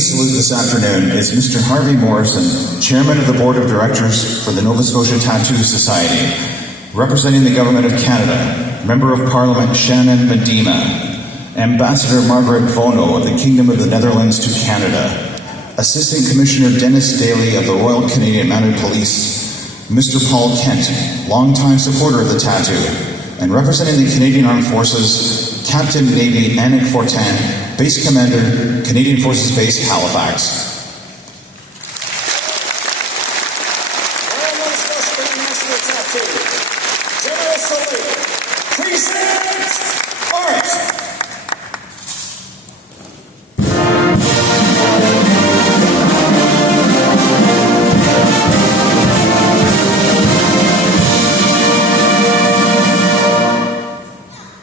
the salute this afternoon is Mr. Harvey Morrison, Chairman of the Board of Directors for the Nova Scotia Tattoo Society. Representing the Government of Canada, Member of Parliament Shannon Medema, Ambassador Margaret Vono of the Kingdom of the Netherlands to Canada, Assistant Commissioner Dennis Daly of the Royal Canadian Mounted Police, Mr. Paul Kent, longtime supporter of the tattoo, and representing the Canadian Armed Forces, Captain Navy Anik Fortin, Base Commander, Canadian Forces Base, Halifax.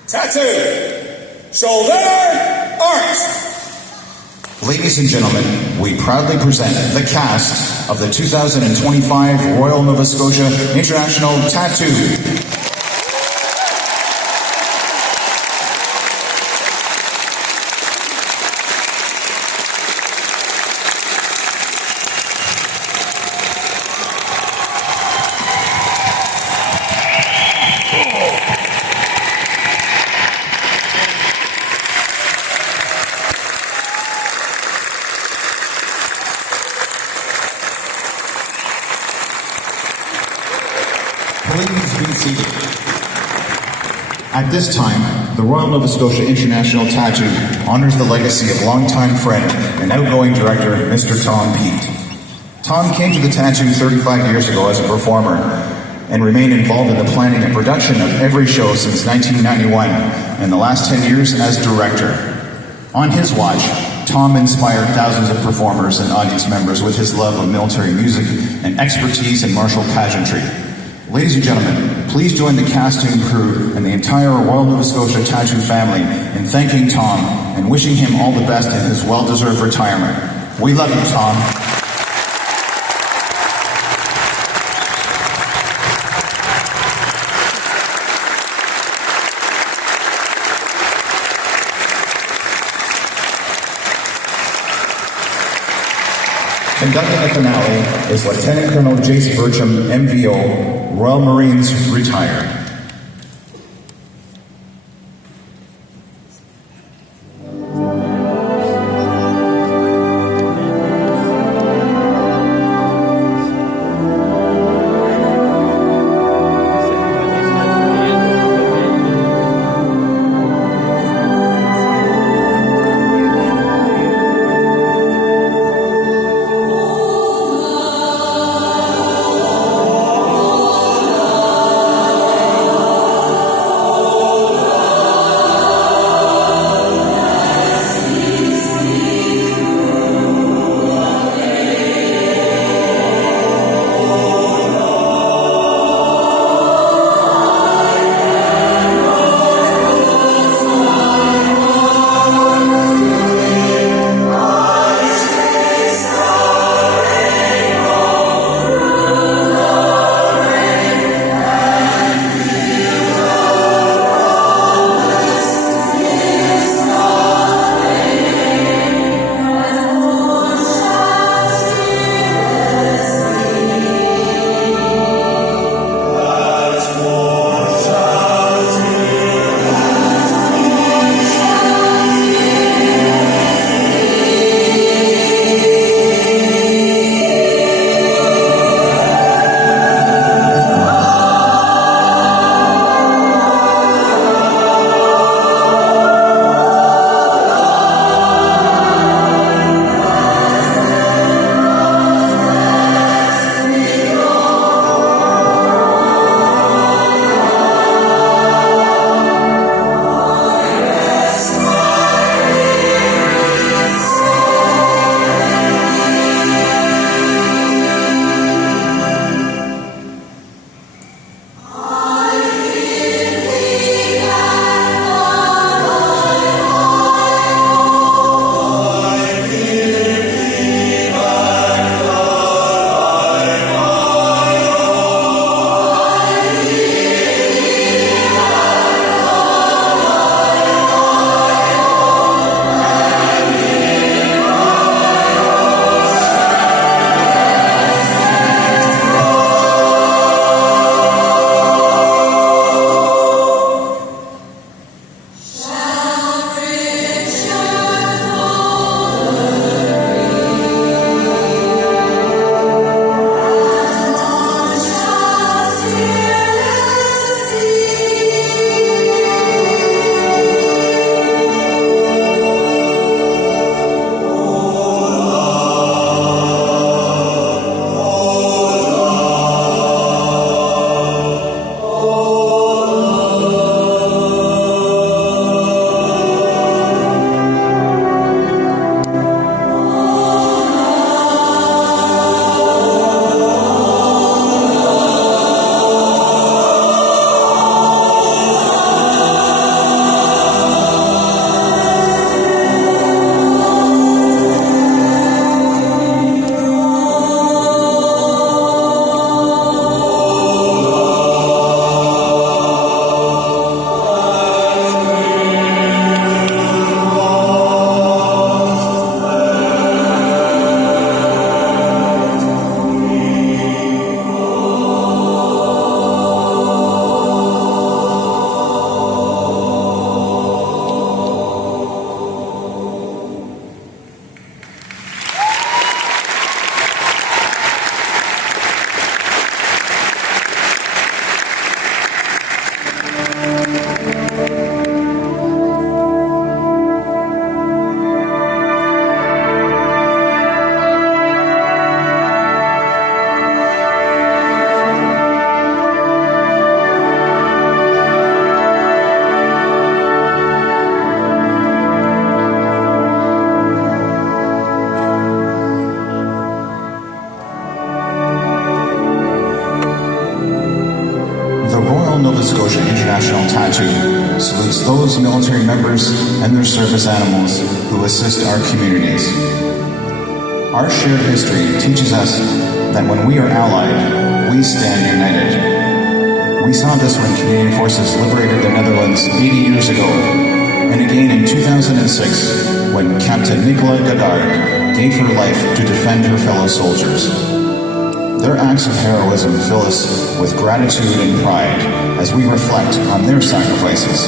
Tattoo. Shoulder. Arms. Ladies and gentlemen, we proudly present the cast of the 2025 Royal Nova Scotia International Tattoo. Please be seated. At this time, the Royal Nova Scotia International Tattoo honors the legacy of longtime friend and outgoing director, Mr. Tom Peet. Tom came to the tattoo 35 years ago as a performer and remained involved in the planning and production of every show since 1991 and the last 10 years as director. On his watch, Tom inspired thousands of performers and audience members with his love of military music and expertise in martial pageantry. Ladies and gentlemen, please join the cast and crew and the entire Royal Nova Scotia Tattoo family in thanking Tom and wishing him all the best in his well-deserved retirement. We love you, Tom. Conducting the finale is Lieutenant Colonel Jace Burcham, MVO, Royal Marines, retired. tattoo salutes those military members and their service animals who assist our communities. Our shared history teaches us that when we are allied, we stand united. We saw this when Canadian forces liberated the Netherlands 80 years ago, and again in 2006 when Captain Nicola Godard gave her life to defend her fellow soldiers. Their acts of heroism fill us with gratitude and pride as we reflect on their sacrifices.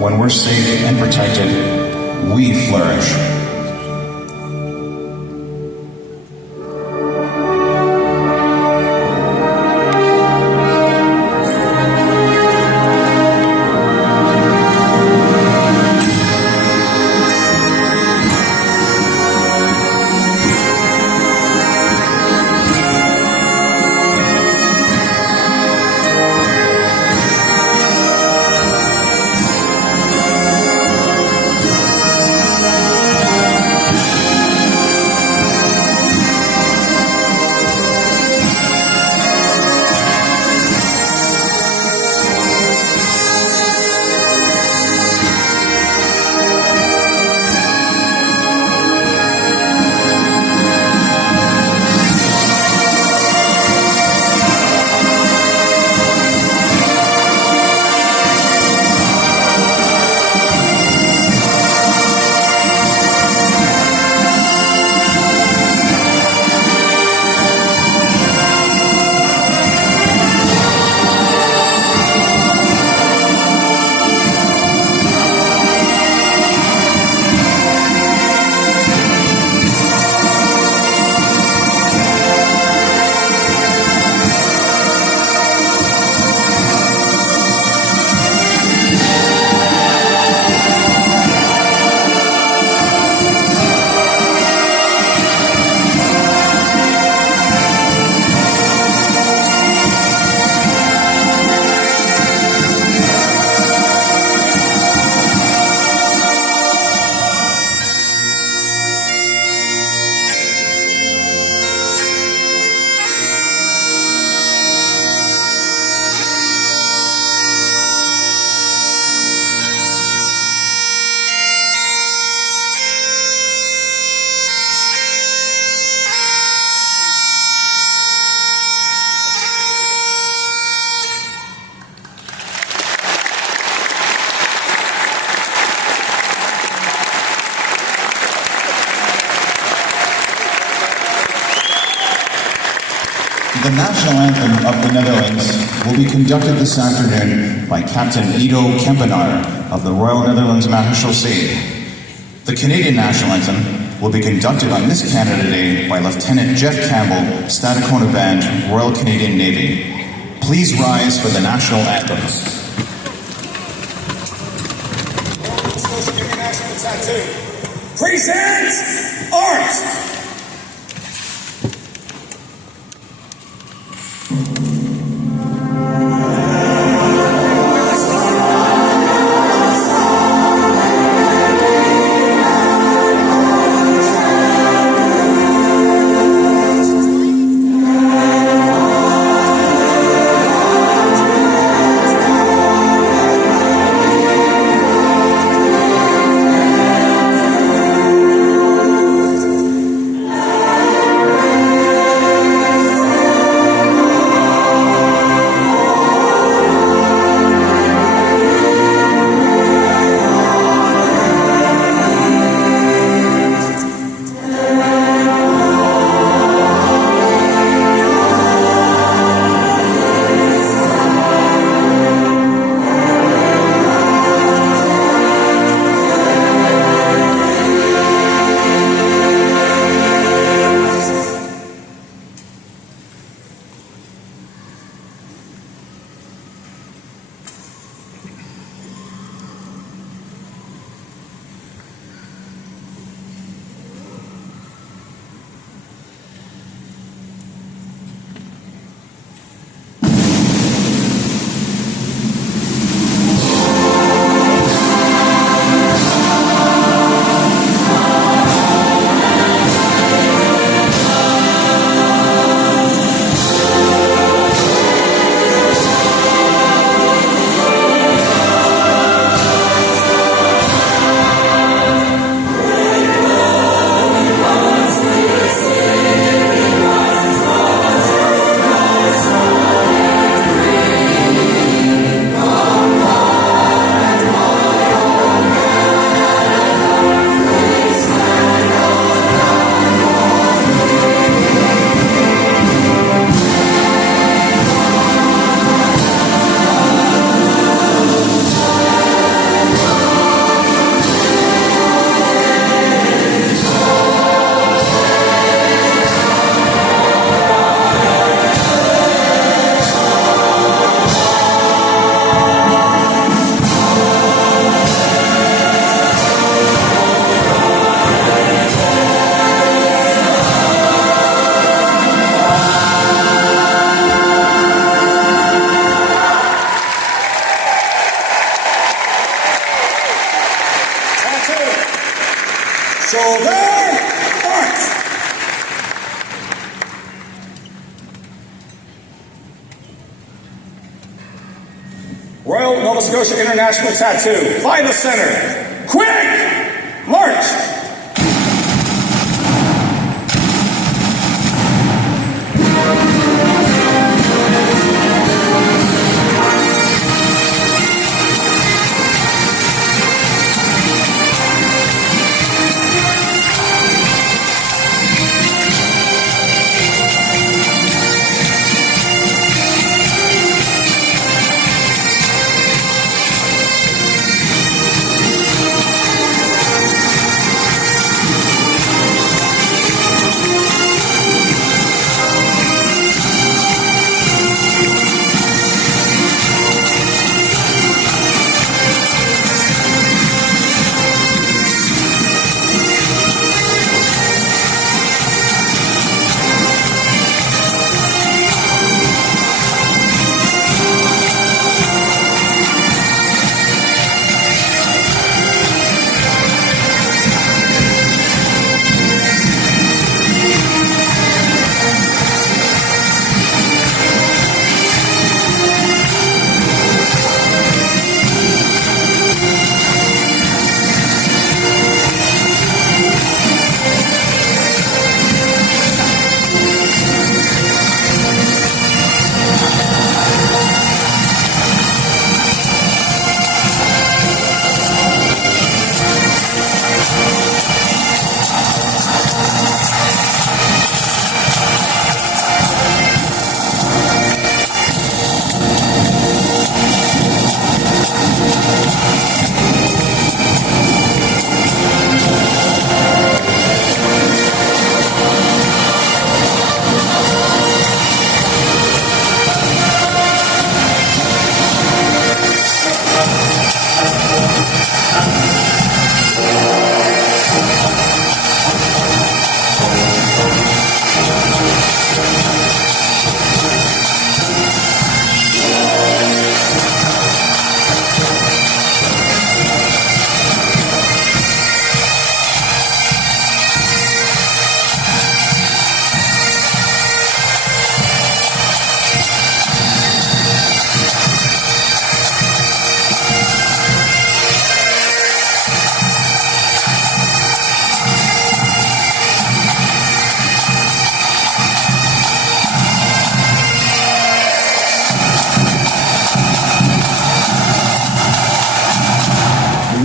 When we're safe and protected, we flourish. The national anthem of the Netherlands will be conducted this afternoon by Captain Ido Kempenaar of the Royal Netherlands Marechaussee. The Canadian national anthem will be conducted on this Canada Day by Lieutenant Jeff Campbell, Stadacona Band, Royal Canadian Navy. Please rise for the national anthem. Scotia International Tattoo. Present arms! Shoulder arch. Royal Nova Scotia International Tattoo. By the center. Quick! March!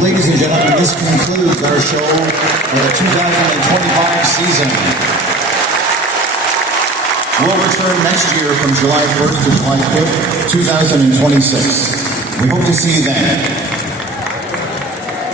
Ladies and gentlemen, this concludes our show for the 2025 season. We'll return next year from July 1st to July 5th, 2026. We hope to see you then.